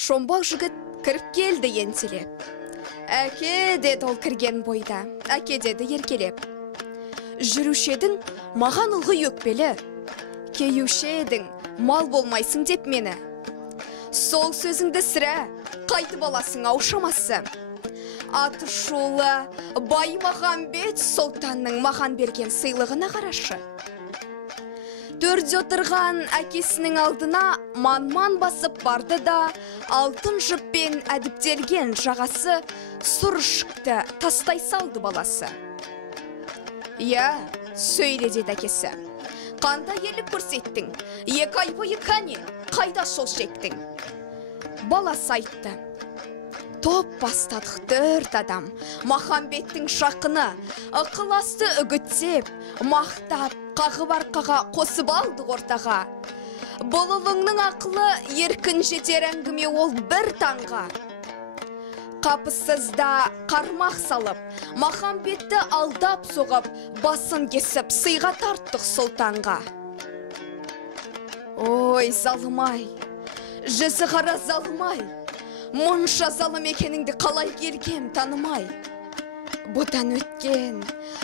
Шомбақ жігіт кіріп келді ентелеп. Әке деді ол кірген бойда, әке деді еркелеп. Жүрушедің маған ылғы өкпелі, кейушедің мал болмайсың деп мені. Сол сөзіңді сірә, қайтып аласың аушамасы. Аты шулы Баймағамбет Сұлтанның маған берген сыйлығына қарашы. Төрде отырған әкесінің алдына ман-ман басып барды да, алтын жіппен әдіптелген жағасы сұр шықты тастай салды баласы. «Я, сөйле» деді әкесі. «Қанда еліп көрсеттің? Екі ай бойы кәне, қайда сол шектің?» Баласы айтты. Топ бастадық 4 адам, Махамбеттің шақыны, ықыласты үгіттеп, мақтап, қағып арқаға қосып алдық ортаға. Бұл ұлыңның ақылы еркін жетер әңгіме ол бір таңға. Қапысызда қармақ салып, Махамбетті алдап соғып, басын кесіп, сыйға тарттық сұлтанға. Ой, залымай, жүзі қара залымай, мұнша залым екеніңді қалай келгем танымай. Бұдан өткен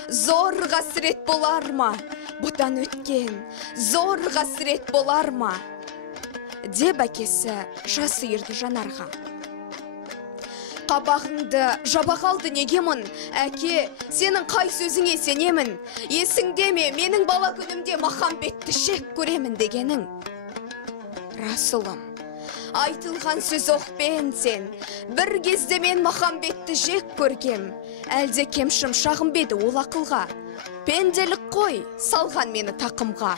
зор қасірет болар ма? Бұдан өткен зор қасірет болар ма? Деп әкесі жас үйірді жанарға. Қабағыңды жаба қалды неге мұн? Әке, сенің қай сөзіңе сенемін? Есіңде ме, менің бала күнімде Махамбетті шек көремін дегенің? Расылым, айтылған сөз оқпен сен. Бір кезде мен Махамбетті жек көргем. Әлде кемшім шағым беді ол ақылға. Пенделік қой, салған мені тақымға.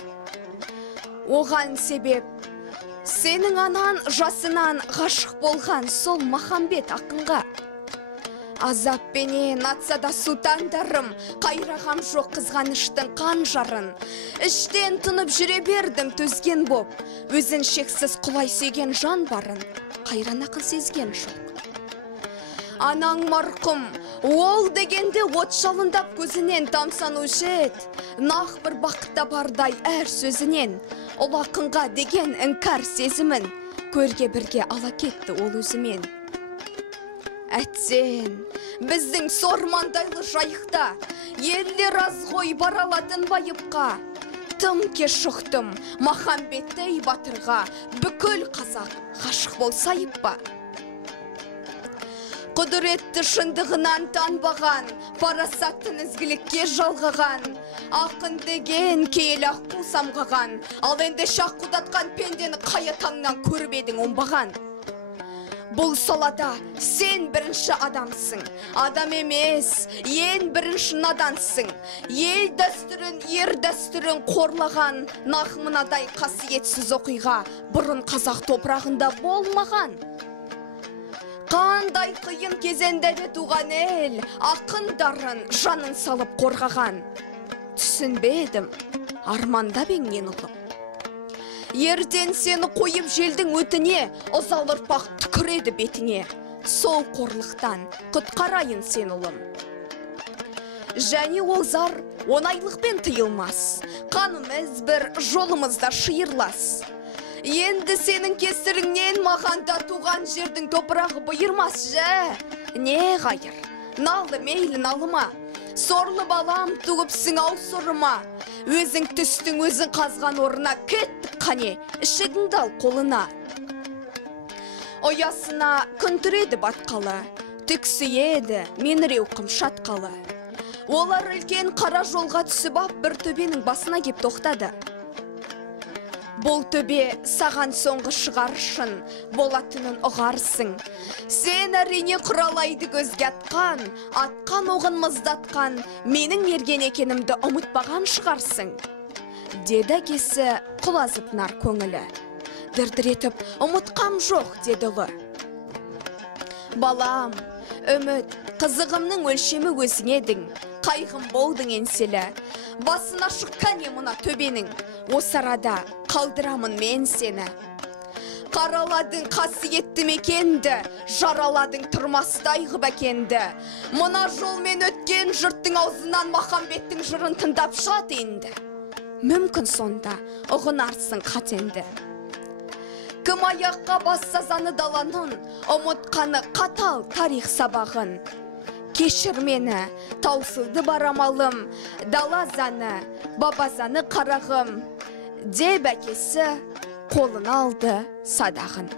Оған себеп, сенің анан жасынан ғашық болған сол Махамбет ақынға. Азаппенен атсада сутандарым, қайрағам жоқ қызғаныштың қан жарын. Іштен тынып жүре бердім төзген боп, өзін шексіз құлай сүйген жан барын, қайран ақын сезген жоқ. Анаң марқұм, ол дегенде от жалындап көзінен тамсану жет. Нақ бір бақытта бардай әр сөзінен, ол ақынға деген іңкар сезімін, көрге бірге ала кетті ол өзімен. Әттен, біздің сормандайлы жайықта, елдер аз ғой баралатын байыпқа. Тым кеш шықтым Махамбеттей батырға, бүкіл қазақ ғашық болсайып ба. Құдыретті шындығынан танбаған, парасаттың ізгілікке жалғаған, ақын деген кейл аққу самғаған, ал енді шақ құдатқан пендені қаятаңнан көрбедің оңбаған. Бұл салада сен бірінші адамсың, адам емес, ең бірінші надансың. Ел дәстүрін, ер дәстүрін қорлаған, нақмынадай қасиетсіз оқиға бұрын қазақ топырағында болмаған. Қандай қиын кезеңдері туған ел, ақындарын жанын салып қорғаған. Түсінбедім, арманда беңнен ұлым. Ерден сені қойып желдің өтіне, ұзал ұрпақ түкіреді бетіне. Сол қорлықтан құтқарайын сен ұлым. Және ол зар оңайлықпен тыйылмас, қанымыз бір, жолымызда шиырлас. Енді сенің кесіріңнен мағанда туған жердің топырағы бұйырмас жә. Не ғайыр, налды мейлі налыма, сорлы балам туғыпсың ау сұрыма. Өзің түстің өзің қазған орына кеттік қане, ішігіңді ал қолына. Оясына күнтіреді батқалы, түксиеді меніреу қым шатқалы. Олар үлкен қара жолға түсіп ап бір төбенің басына кеп тоқтады. Бұл төбе саған соңғы шығаршын, болатынын ұғарсың. Сен әрине құралайды көзге атқан оғын мұздатқан, менің мерген екенімді ұмытпаған шығарсың. Деді әкесі құлазып нар көңілі. Дірдіретіп, ұмытқам жоқ, деді ұлы. Балам, үміт, қызығымның өлшемі өзің едің, қайғым болдың енселі. Басына шыққан емұна төбенің, осы арада қалдырамын мен сені. Қараладың қасиетті мекенді, жараладың тұрмастай ғыбәкенді. Мұна жолмен өткен жұрттың аузынан Махамбеттің жырын тыңдап шат енді. Мүмкін сонда ұғынарсың қатенді. Кім аяққа басса заны даланын, ұмытқаны қатал тарих сабағын. Кешір мені, таусылды барамалым, дала заны, баба заны қарағым. Деп әкесі қолына алды садағын.